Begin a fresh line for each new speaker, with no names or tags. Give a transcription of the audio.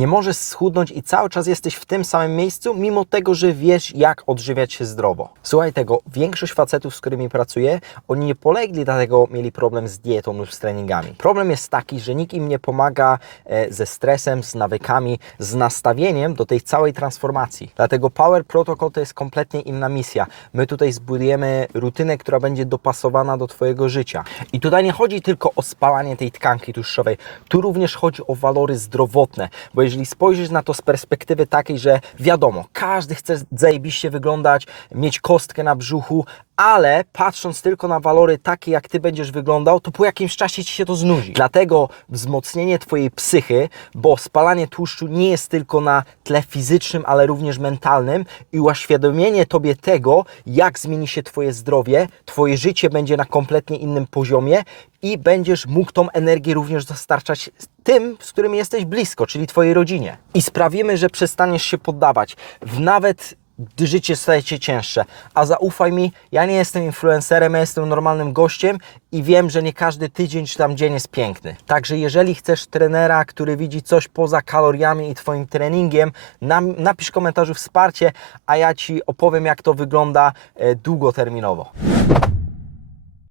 Nie możesz schudnąć i cały czas jesteś w tym samym miejscu, mimo tego, że wiesz, jak odżywiać się zdrowo. Słuchaj tego, większość facetów, z którymi pracuję, oni nie polegli, dlatego mieli problem z dietą lub z treningami. Problem jest taki, że nikt im nie pomaga e, ze stresem, z nawykami, z nastawieniem do tej całej transformacji. Dlatego Power Protocol to jest kompletnie inna misja. My tutaj zbudujemy rutynę, która będzie dopasowana do Twojego życia. I tutaj nie chodzi tylko o spalanie tej tkanki tłuszczowej, tu również chodzi o walory zdrowotne, bo jeżeli spojrzysz na to z perspektywy takiej, że wiadomo, każdy chce zajebiście wyglądać, mieć kostkę na brzuchu, ale patrząc tylko na walory takie, jak Ty będziesz wyglądał, to po jakimś czasie Ci się to znudzi. Dlatego wzmocnienie Twojej psychy, bo spalanie tłuszczu nie jest tylko na tle fizycznym, ale również mentalnym i uświadomienie Tobie tego, jak zmieni się Twoje zdrowie, Twoje życie będzie na kompletnie innym poziomie i będziesz mógł tą energię również dostarczać tym, z którymi jesteś blisko, czyli Twojej rodzinie. I sprawimy, że przestaniesz się poddawać w nawet życie staje się cięższe. A zaufaj mi, ja nie jestem influencerem, ja jestem normalnym gościem i wiem, że nie każdy tydzień czy tam dzień jest piękny. Także jeżeli chcesz trenera, który widzi coś poza kaloriami i Twoim treningiem, napisz w komentarzu wsparcie, a ja Ci opowiem, jak to wygląda e, długoterminowo.